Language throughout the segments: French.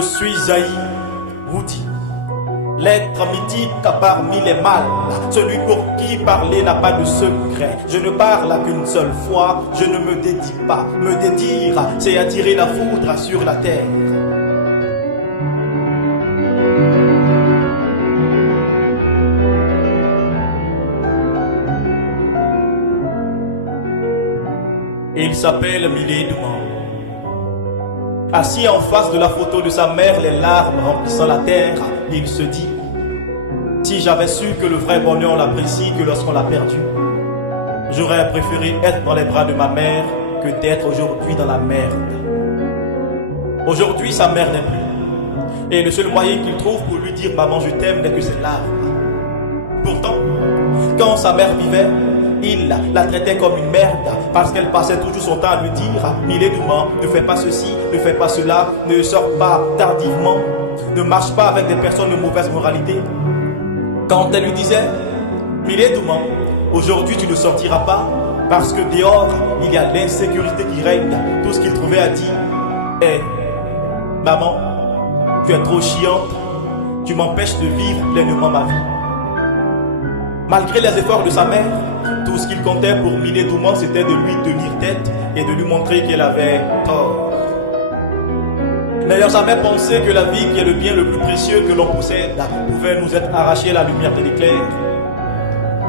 Je suis Zaï Woody, l'être mythique parmi les mâles, celui pour qui parler n'a pas de secret. Je ne parle qu'une seule fois, je ne me dédie pas. Me dédire, c'est attirer la foudre sur la terre. Il s'appelle Milé Douman. Assis en face de la photo de sa mère, les larmes remplissant la terre, il se dit: si j'avais su que le vrai bonheur on l'apprécie que lorsqu'on l'a perdu, j'aurais préféré être dans les bras de ma mère que d'être aujourd'hui dans la merde. Aujourd'hui, sa mère n'est plus. Et le seul moyen qu'il trouve pour lui dire maman je t'aime n'est que ses larmes. Pourtant, quand sa mère vivait, il la traitait comme une merde parce qu'elle passait toujours son temps à lui dire: Milé Douman, ne fais pas ceci, ne fais pas cela, ne sors pas tardivement, ne marche pas avec des personnes de mauvaise moralité. Quand elle lui disait: Milé Douman, aujourd'hui tu ne sortiras pas parce que dehors il y a l'insécurité qui règne, tout ce qu'il trouvait à dire est: maman, tu es trop chiante, tu m'empêches de vivre pleinement ma vie. Malgré les efforts de sa mère, tout ce qu'il comptait pour Milé Douman, c'était de lui tenir tête et de lui montrer qu'elle avait tort. N'ayant jamais pensé que la vie, qui est le bien le plus précieux que l'on possède, pouvait nous être arrachée à la lumière de l'éclair,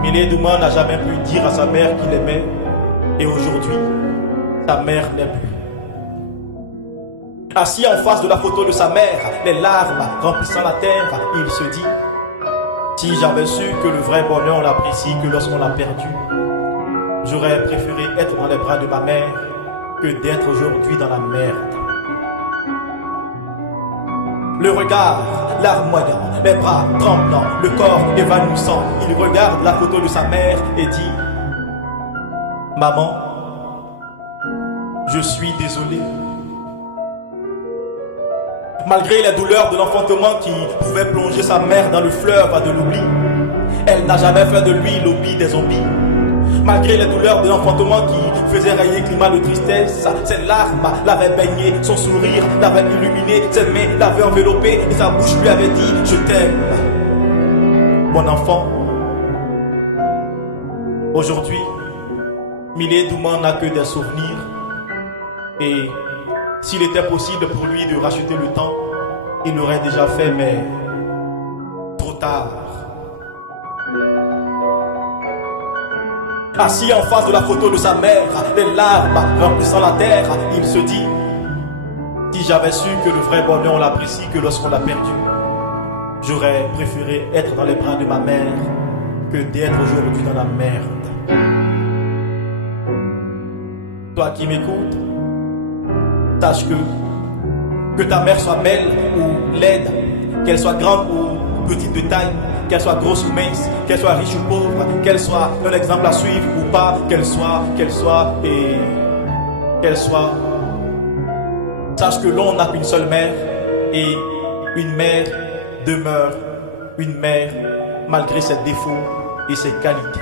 Milé Douman n'a jamais pu dire à sa mère qu'il aimait, et aujourd'hui, sa mère n'est plus. Assis en face de la photo de sa mère, les larmes remplissant la terre, il se dit: si j'avais su que le vrai bonheur on l'apprécie que lorsqu'on l'a perdu, j'aurais préféré être dans les bras de ma mère que d'être aujourd'hui dans la merde. Le regard larmoyant, les bras tremblants, le corps évanouissant, il regarde la photo de sa mère et dit: maman, je suis désolé. Malgré les douleurs de l'enfantement qui pouvaient plonger sa mère dans le fleuve de l'oubli, elle n'a jamais fait de lui l'oubli des zombies. Malgré les douleurs de l'enfantement qui faisaient rayer le climat de tristesse, ses larmes l'avaient baigné, son sourire l'avait illuminé, ses mains l'avaient enveloppé et sa bouche lui avait dit: je t'aime, mon enfant. Aujourd'hui, Milé Douman n'a que des souvenirs, et s'il était possible pour lui de racheter le temps, il l'aurait déjà fait, mais trop tard. Assis en face de la photo de sa mère, les larmes remplissant la terre, il se dit: si j'avais su que le vrai bonheur on l'apprécie que lorsqu'on l'a perdu, j'aurais préféré être dans les bras de ma mère que d'être aujourd'hui dans la merde. Toi qui m'écoutes, sache que ta mère soit belle ou laide, qu'elle soit grande ou petite de taille, qu'elle soit grosse ou mince, qu'elle soit riche ou pauvre, qu'elle soit un exemple à suivre ou pas, qu'elle soit. Sache que l'on n'a qu'une seule mère, et une mère demeure une mère malgré ses défauts et ses qualités.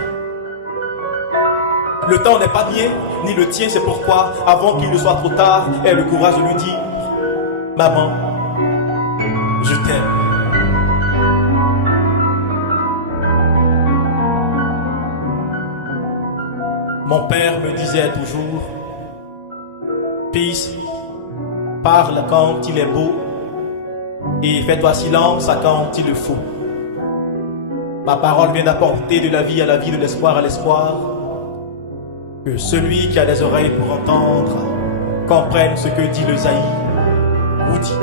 Le temps n'est pas mien, ni le tien, c'est pourquoi, avant qu'il ne soit trop tard, aie le courage de lui dire: maman, je t'aime. Mon père me disait toujours: fils, parle quand il est beau, et fais-toi silence quand il le faut. Ma parole vient d'apporter de la vie à la vie, de l'espoir à l'espoir. Que celui qui a des oreilles pour entendre comprenne ce que dit le Zaï Woody.